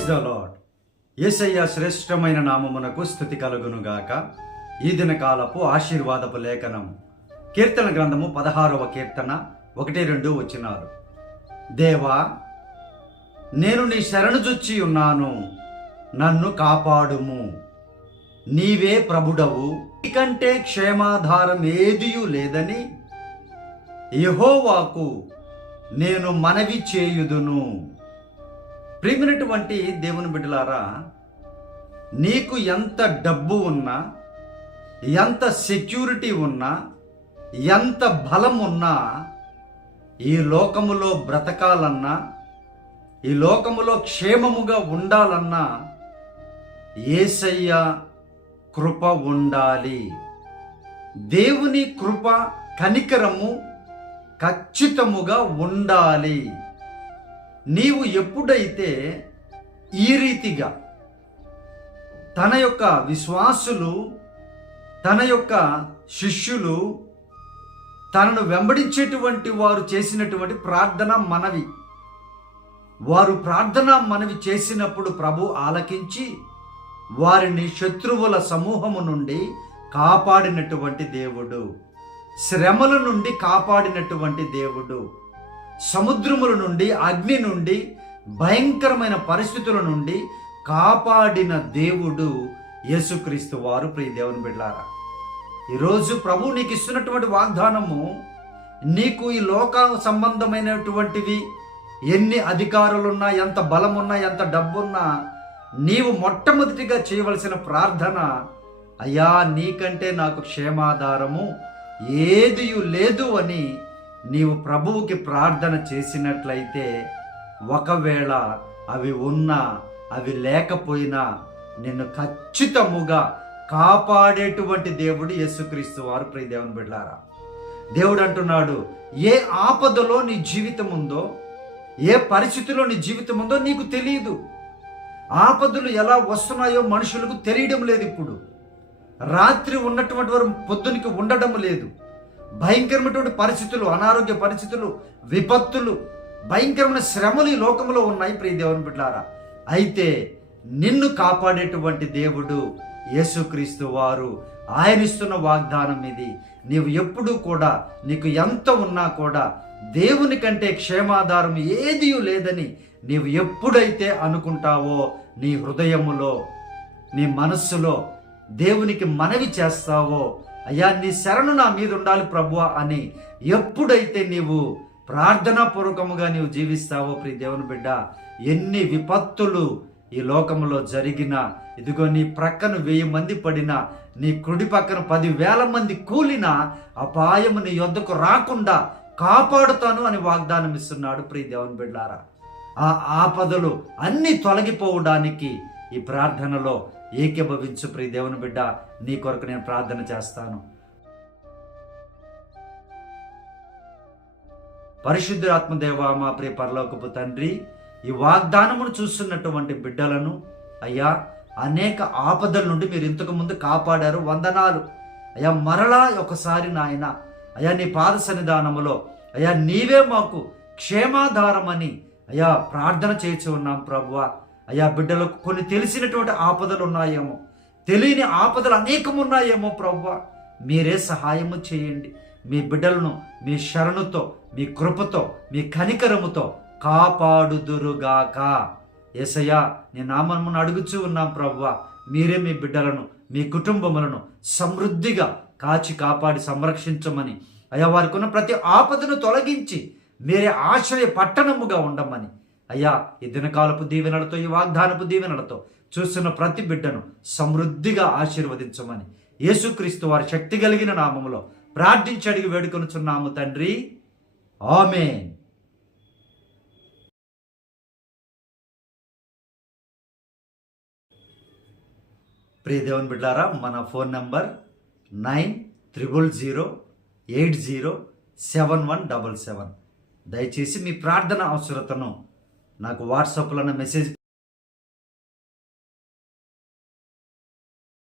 Praise the lord యేసయ్య శ్రేష్టమైన నామమునకు స్థుతి కలుగునుగాక. ఈ దిన కాలపు ఆశీర్వాదపు లేఖనం. కీర్తన గ్రంథము పదహారవ కీర్తన ఒకటి రెండు వచ్చినారు దేవా నేను నీ శరణుజొచ్చి ఉన్నాను. నన్ను కాపాడుము. నీవే ప్రభుడవు. నీకంటే క్షేమాధారం ఏదియూ లేదని యహోవాకు నేను మనవి చేయుదును. ప్రియమైనటువంటి దేవుని బిడ్డలారా నీకు ఎంత డబ్బు ఉన్నా ఎంత సెక్యూరిటీ ఉన్నా ఎంత బలం ఉన్నా ఈ లోకములో బ్రతకాలన్నా ఈ లోకములో క్షేమముగా ఉండాలన్నా ఏసయ్య కృప ఉండాలి. దేవుని కృప కనికరము ఖచ్చితముగా ఉండాలి. నీవు ఎప్పుడైతే ఈ రీతిగా తన యొక్క విశ్వాసులు తన యొక్క శిష్యులు తనను వెంబడించేటువంటి వారు చేసినటువంటి ప్రార్థన మనవి. వారు ప్రార్థన మనవి చేసినప్పుడు ప్రభు ఆలకించి వారిని శత్రువుల సమూహము నుండి కాపాడినటువంటి దేవుడు. శ్రమల నుండి కాపాడినటువంటి దేవుడు. సముద్రముల నుండి అగ్ని నుండి భయంకరమైన పరిస్థితుల నుండి కాపాడిన దేవుడు యేసుక్రీస్తు వారు ప్రియ దేవుని బిడ్డారా ఈరోజు ప్రభు నీకు ఇస్తున్నటువంటి వాగ్దానము నీకు ఈ లోక సంబంధమైనటువంటివి ఎన్ని అధికారులున్నా ఎంత బలమున్నా ఎంత డబ్బున్నా నీవు మొట్టమొదటిగా చేయవలసిన ప్రార్థన అయ్యా నీకంటే నాకు క్షేమాధారము ఏదియు లేదు అని నీవు ప్రభువుకి ప్రార్థన చేసినట్లయితే ఒకవేళ అవి ఉన్నా అవి లేకపోయినా నిన్ను ఖచ్చితముగా కాపాడేటువంటి దేవుడు యేసుక్రీస్తు వారు ప్రియదేవుని బిడ్డారా దేవుడు అంటున్నాడు ఏ ఆపదలో నీ జీవితం ఉందో ఏ పరిస్థితిలో నీ జీవితం ఉందో నీకు తెలియదు ఆపదలు ఎలా వస్తున్నాయో మనుషులకు తెలియడం లేదు ఇప్పుడు. రాత్రి ఉన్నటువంటి వారు పొద్దునికి ఉండడం లేదు. భయంకరమైనటువంటి పరిస్థితులు అనారోగ్య పరిస్థితులు విపత్తులు భయంకరమైన శ్రమలు ఈ లోకంలో ఉన్నాయి ప్రియ దేవుని బిడ్డారా అయితే నిన్ను కాపాడేటువంటి దేవుడు యేసుక్రీస్తు వారు. ఆయనిస్తున్న వాగ్దానం ఇది. నీవు ఎప్పుడూ కూడా నీకు ఎంత ఉన్నా కూడా దేవుని కంటే క్షేమాధారం ఏదీ లేదని నీవు ఎప్పుడైతే అనుకుంటావో నీ హృదయములో నీ మనస్సులో దేవునికి మనవి చేస్తావో అయ్యా నీ శరణు నా మీద ఉండాలి ప్రభు అని ఎప్పుడైతే నీవు ప్రార్థనాపూర్వకముగా నీవు జీవిస్తావో ప్రియ దేవుని బిడ్డ ఎన్ని విపత్తులు ఈ లోకంలో జరిగిన ఇదిగో నీ ప్రక్కన వెయ్యి మంది పడినా నీ కుడి పక్కన పదివేల మంది కూలిన అపాయము నీ యొద్దకు రాకుండా కాపాడుతాను అని వాగ్దానం ఇస్తున్నాడు ప్రియ దేవుని బిడ్డారా ఆ ఆపదలు అన్ని తొలగిపోవడానికి ఈ ప్రార్థనలో ఏకీభవించు ప్రియ దేవుని బిడ్డ నీ కొరకు నేను ప్రార్థన చేస్తాను. పరిశుద్ధాత్మదేవ మా ప్రియ పరలోకపు తండ్రి ఈ వాగ్దానమును చూస్తున్నటువంటి బిడ్డలను అయ్యా అనేక ఆపదల నుండి మీరు ఇంతకు ముందు కాపాడారు వందనాలు. అయ్యా మరలా ఒకసారి నాయన అయ్యా నీ పాద సన్నిధానములో అయ్యా నీవే మాకు క్షేమాధారమని అయ్యా ప్రార్థన చేయించి ఉన్నాం ప్రభువా. అయ్యా బిడ్డలకు కొన్ని తెలిసినటువంటి ఆపదలు ఉన్నాయేమో. తెలియని ఆపదలు అనేకం ఉన్నాయేమో మీరే సహాయము చేయండి. మీ బిడ్డలను మీ శరణుతో మీ కృపతో మీ కనికరముతో కాపాడుదురుగాక. ఎసయ్యా నీ నామమును అడుగుచూ ఉన్నాం ప్రవ్వ. మీరే మీ బిడ్డలను మీ కుటుంబములను సమృద్ధిగా కాచి కాపాడి సంరక్షించమని. అయ్యా వారికి ఉన్న ప్రతి ఆపదను తొలగించి మీరే ఆశ్రయ పట్టణముగా ఉండమని. అయ్యా ఈ దినకాలపు దీవెనలతో ఈ వాగ్దానపు దీవెనలతో చూస్తున్న ప్రతి బిడ్డను సమృద్ధిగా ఆశీర్వదించమని యేసుక్రీస్తు వారి శక్తి కలిగిన నామములో ప్రార్థించి అడిగి వేడుకొనుచున్నాము తండ్రి. ఆమెన్. ప్రియదేవన్ బిడ్డారా మన phone number nine triple zero eight zero seven one double seven. దయచేసి మీ ప్రార్థన అవసరతను నాకు వాట్సాప్లో మెసేజ్